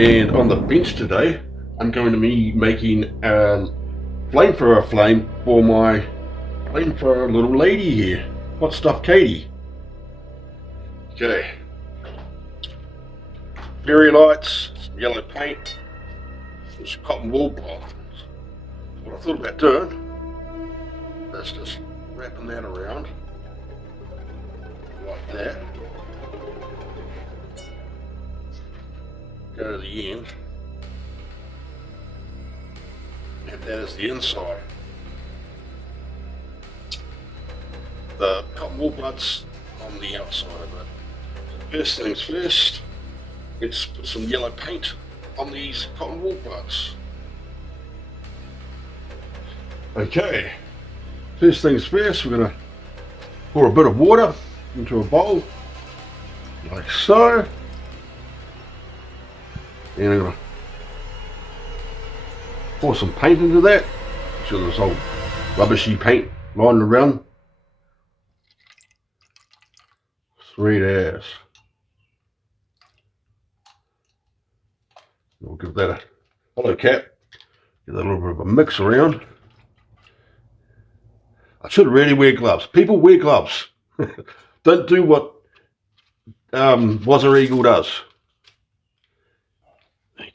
And on the bench today, I'm going to be making a flamethrower flame for my flamethrower little lady here. Hot Stuff Katie. Okay. Fairy lights, some yellow paint, and some cotton wool blocks. What I thought about doing, that's just wrapping that around like that. Go to the end, and that is the inside. The cotton wool butts on the outside of it. So first things first, let's put some yellow paint on these cotton wool butts. Okay, first things first, we're going to pour a bit of water into a bowl, like so. And I'm going to pour some paint into that. Make sure there's old rubbishy paint lying around. Sweet ass. We'll give that a hello cat. Get that little bit of a mix around. I should really wear gloves. People wear gloves. Don't do what Wazzer Eagle does.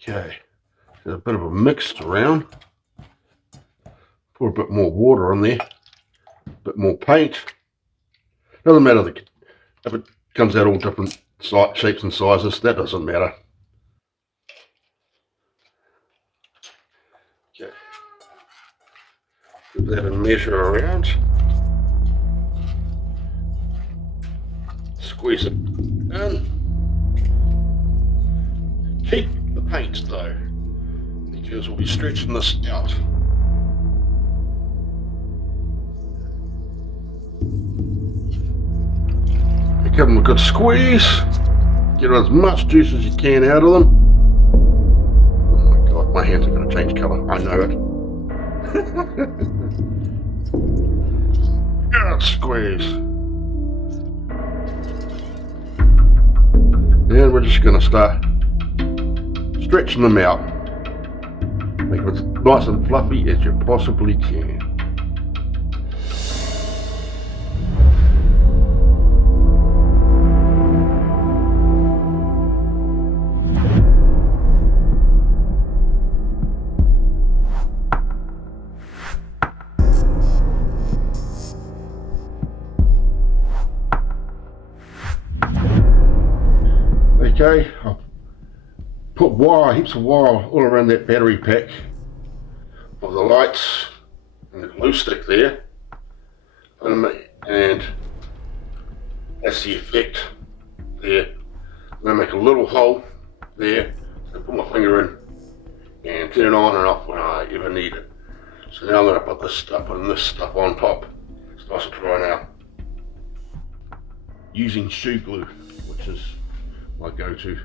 Okay, get a bit of a mix around. Pour a bit more water on there. A bit more paint. Doesn't matter if it comes out all different shapes and sizes. That doesn't matter. Okay. Give that a measure around. Squeeze it in. Keep the paint though, because we'll be stretching this out. Give them a good squeeze. Get as much juice as you can out of them. Oh my god, my hands are going to change colour. I know it. Good squeeze. And we're just going to start stretching them out. Make them as nice and fluffy as you possibly can. Okay, I'll put wire, heaps of wire all around that battery pack of the lights and the glue stick there, and that's the effect there. I'm going to make a little hole there, so put my finger in and turn it on and off when I ever need it. So now I'm going to put this stuff and this stuff on top. It's nice and dry now. Using shoe glue, which is my go-to.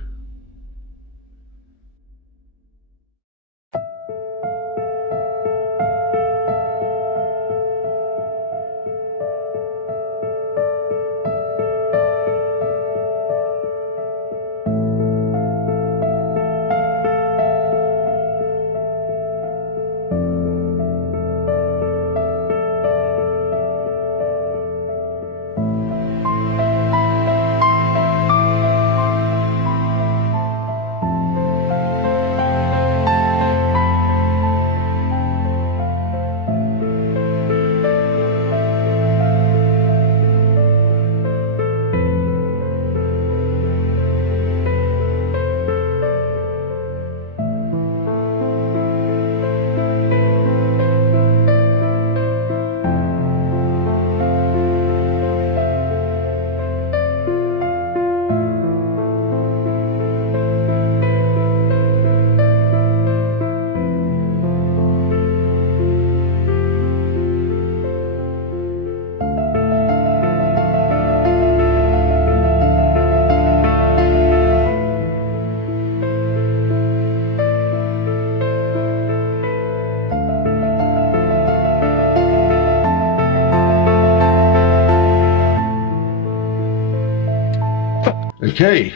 Okay,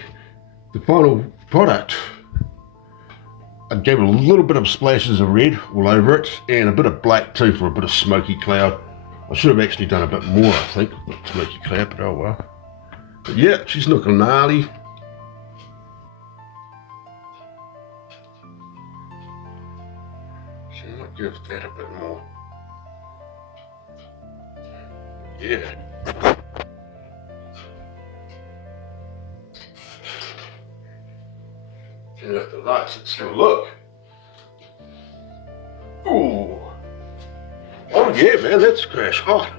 the final product I gave it a little bit of splashes of red all over it, and a bit of black too for a bit of smoky cloud. I should have actually done a bit more, I think, smoky cloud, but oh well. But yeah, she's looking gnarly. So I might give that a bit more. Yeah. Turn out the lights, let's have a look. Ooh. Oh yeah, man, that's crash hot.